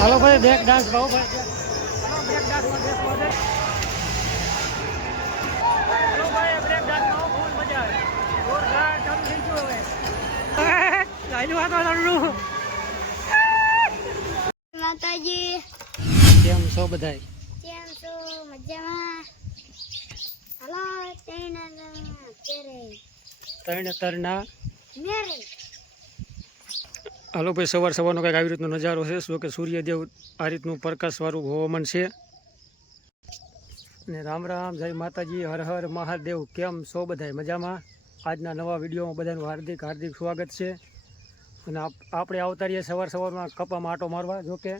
Hello भाई break dance भाव भाई हेलो ब्रेक डांस में देश में हेलो भाई ब्रेक डांस में फूल मजा આવે જોરદાર ચાલુ થઈ ગયો હવે ગાઈનું વાત વાળું માતાજી કેમ છો બધાય કેમ છો મજામાં હાલો તરણા મેરે હાલો ભાઈ સવાર સવારનો કંઈક આવી રીતનો નજારો છે શું કે સૂર્યદેવ આ રીતનું પ્રકાશવાળું હવામાન છે અને રામ રામ જય માતાજી હર હર મહાદેવ કેમ છો બધાય મજામાં આજના નવા વિડીયોમાં બધાનું હાર્દિક હાર્દિક સ્વાગત છે અને આપણે આવતા રહીએ સવાર સવારમાં કપામાં આંટો મારવા જોકે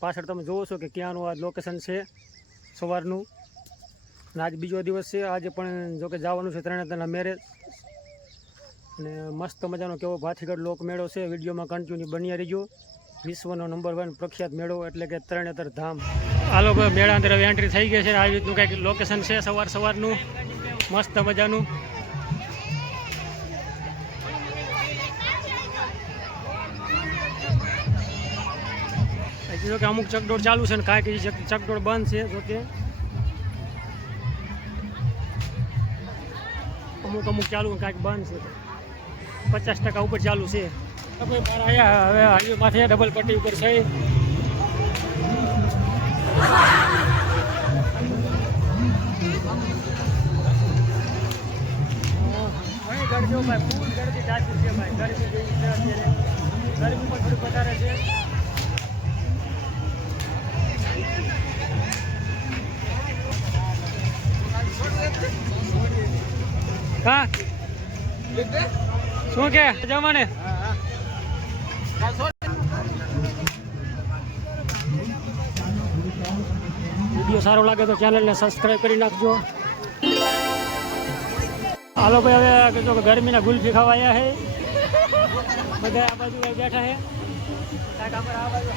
પાછળ તમે જોવો છો કે ક્યાંનું આ લોકેશન છે સવારનું અને આજ બીજો દિવસ છે આજે પણ જોકે જવાનું છે ત્રણેતરના મેરેજ અને મસ્ત મજાનો કેવો ભાથીગઢ લોક મેળો છે વિડીયોમાં કન્ટિન્યુ બન્યા રહીજો વિશ્વનો નંબર 1 પ્રખ્યાત મેળો એટલે કે તરણેતર ધામ આ લોકો મેળા અંદર એન્ટ્રી થઈ ગઈ છે આવી રીતનું કંઈક લોકેશન છે સવારનું મસ્ત મજાનું જો કે અમુક ચકડોળ ચાલુ છે ને કાંઈક ચકડોળ બંધ છે જોકે અમુક ચાલુ કાંઈક બંધ છે 50% ઉપર ચાલુ છે હવે હાઈવે માથે ડબલ પટ્ટી ઉપર છે ગરમીઓ ભાઈ ફૂલ ગરમી ચાલતી છે ભાઈ ગરમી જેવી છે અત્યારે ગરમી પણ થોડીક વધારે છે હા શું કે જમાને વિડીયો સારો લાગે તો ચેનલને સબસ્ક્રાઈબ કરી નાખજો હાલો ભાઈ હવે જો કે ગરમીના ગુલ્ફી ખાવા આવ્યા છે બધા આ બાજુ બેઠા છે આ બાજુ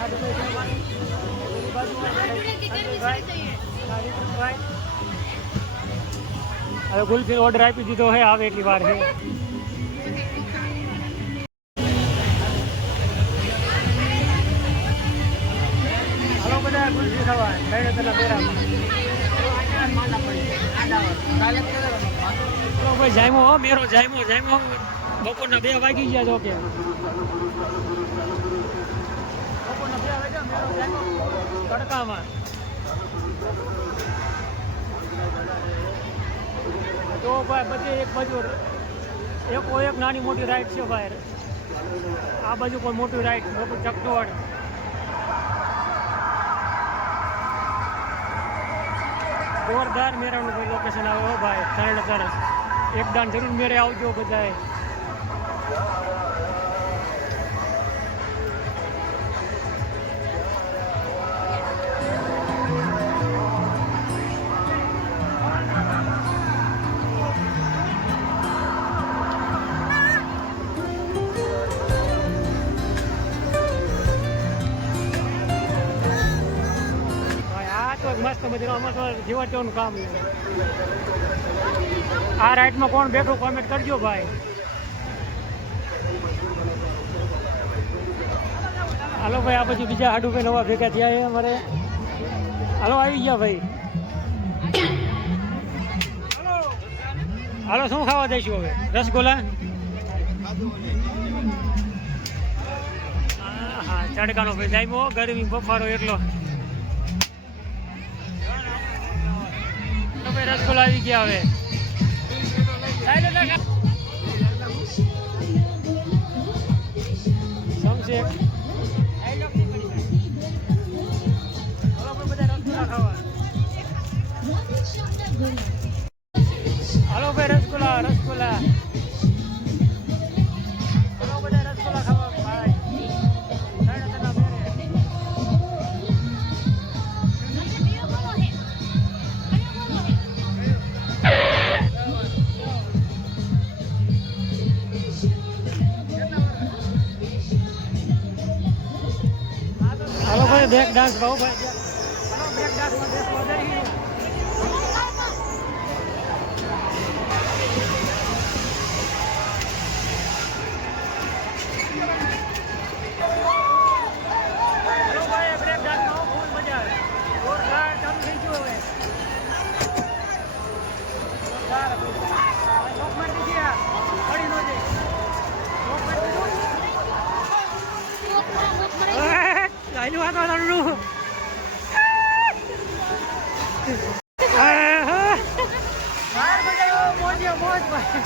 હવે ગુલ્ફી ઓર્ડર આપી દીધો છે આવે એટલી વાર છે હાલો બધા ગુલ્ફી ખાવા ભાઈ જાયમો હો મેરો જાયમો બપોરના 2 વાગી ગયા જો કે બપોરના 2 વાગ્યા મેરો જાયમો તડકામાં તો ભાઈ બધી એક બાજુ એક નાની મોટી રાઈડ છે ભાઈ આ બાજુ કોઈ મોટી રાઈડ મોટું ચકડોળ જોરદાર મેળાનું કોઈ લોકેશન આવે હો ભાઈ તરણેતર એકદાન જરૂર મેળે આવજો બધાએ મસ્ત મજાનું અમારે તો જીવા જવાનું કામ આ રાઈડમાં કોણ બેઠું કોમેન્ટ કરજો ભાઈ હાલો ભાઈ આ પછી બીજા હાડુ ભાઈ નવા ભેગા થયા છે અમારે હાલો આવી ગયા ભાઈ હાલો શું ખાવા દઈશું હવે રસગોલા હા તડકાનો ભાઈ જાયમો ગરમી બફારો એટલો રસગુલ્લા આવી ગયા હવે સમજે હાલો ભાઈ રસગુલ્લા હાલો બધા રસગુલ્લા ખાવા ભાઈ ब्रेक डांस भाव भाई हेलो ब्रेक डांस में देश में हेलो भाई આજુબાજુ વાતાવરણ મોજ ભાઈ.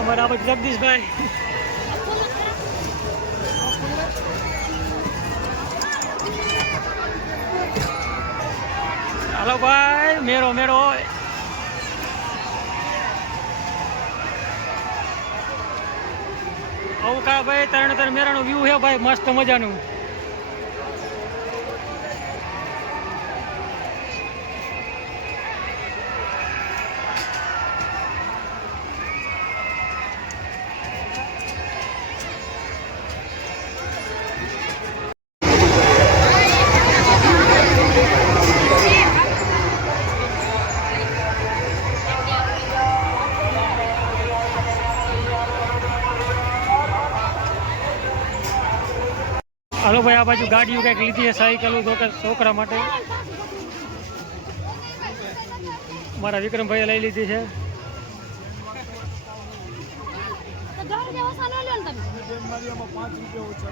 અમારા આ જગદીશભાઈ હાલો ભાઈ મેરો મેરો આવું કા ભાઈ તરણ મેરાનું વ્યૂ છે ભાઈ મસ્ત મજાનું. હાલો ભાઈ આ બાજુ ગાડીઓ કંઈક લીધી છે સાયકલો તો કે છોકરા માટે મારા વિક્રમભાઈએ લઈ લીધી છે.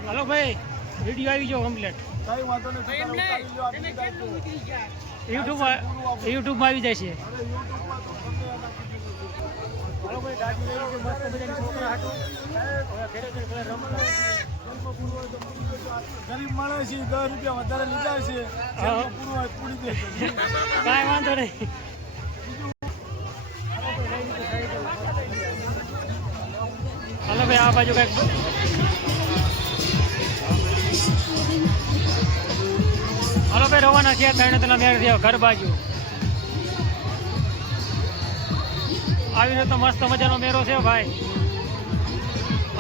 હાલો ભાઈ વિડીયો આવી જાઓ કમ્પ્લીટ યુટ્યુબમાં આવી જાય છે. હાલો ભાઈ ગાડી લઈ લીધી મસ્ત મજાની છોકરા હાટું રમતા ગરીબ માણસ છે 10 રૂપિયા વધારે લીધા છે પૂરી દે કાંઈ વાંધો નહીં. હાલો ભાઈ આ બાજુ કંઈક હાલો ભાઈ રવાના થયા ત્રણ મેળ થયા ઘર બાજુ આવીને તો મસ્ત મજાનો મેળો છે ભાઈ.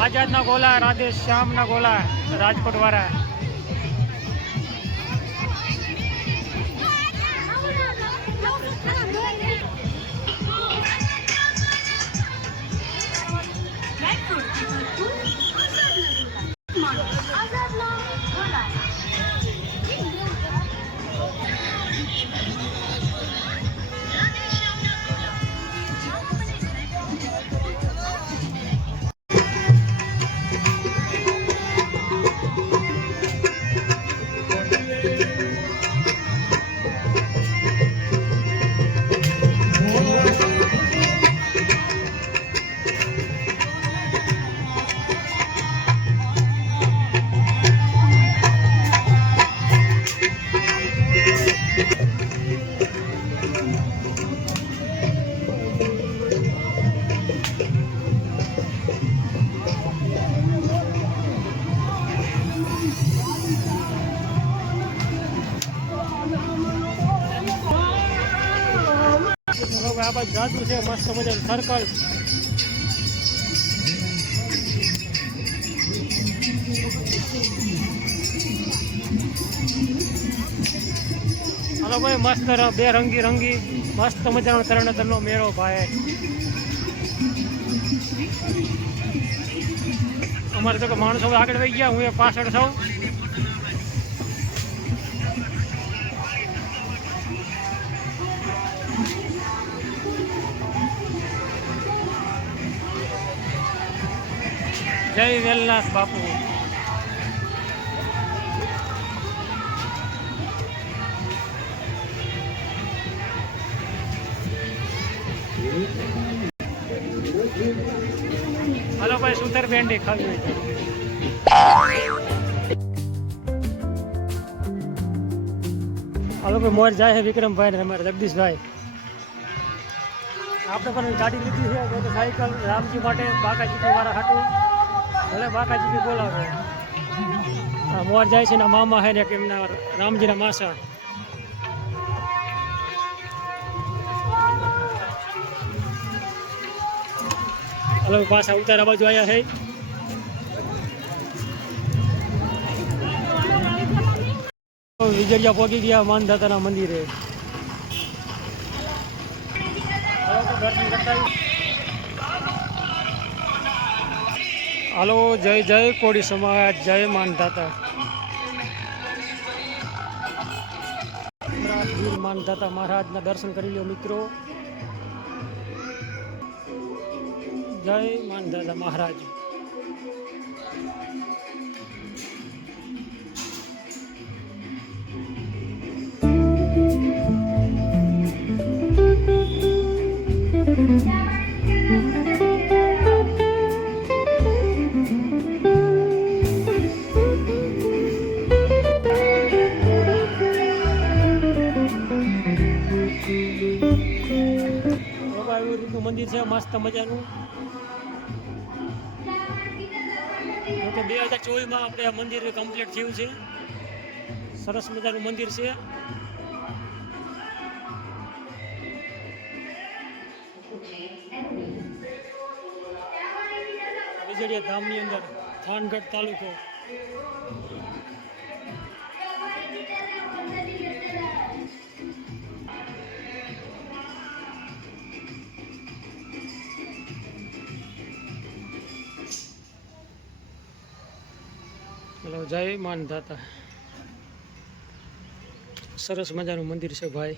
આઝાદના ગોલા રાધે શ્યામના ગોલા રાજકોટ વાળા. આ બાજુ જાદુ છે મસ્ત મજાનું સર્કલ. હાલો ભાઈ મસ્ત બે રંગી મસ્ત મજાનો તરણેતરનો મેળો ભાઈ. અમારે તો કે માણસો આગળ વહી ગયા હું એ પાછળ છું. જય વેલનાથ બાપુ. હાલો ભાઈ સુતર ભેંડી ખાવી હોય તો હાલો ભાઈ મોર જાય છે વિક્રમભાઈ ને અમારા જગદીશભાઈ. આપણે પણ ગાડી લીધી છે તો સાયકલ રામજી માટે બાકાજી વાળા હાટું ભલે બાકાજી બોલાવે. મોર જાય છે ને મામા હે ને કે એમના રામજીના માસા. હાલો પાછા ઉતારા બાજુ આવ્યા છે. વિજળિયા પહોંચી ગયા માનદાતાના મંદિરે. હાલો જય જય કોળી સમાજ જય માનદાતા. માનદાતા મહારાજના દર્શન કરી લો મિત્રો. જય માનદાદા મહારાજ. એવું રીતનું મંદિર છે મસ્ત મજાનું. જોકે 2024માં આપણે આ મંદિર કમ્પ્લીટ થયું છે. સરસ મજાનું મંદિર છે. વિજડિયા ગામની અંદર થાનગઢ તાલુકો. હેલો, જય માનદાતા. સરસ મજાનું મંદિર છે ભાઈ.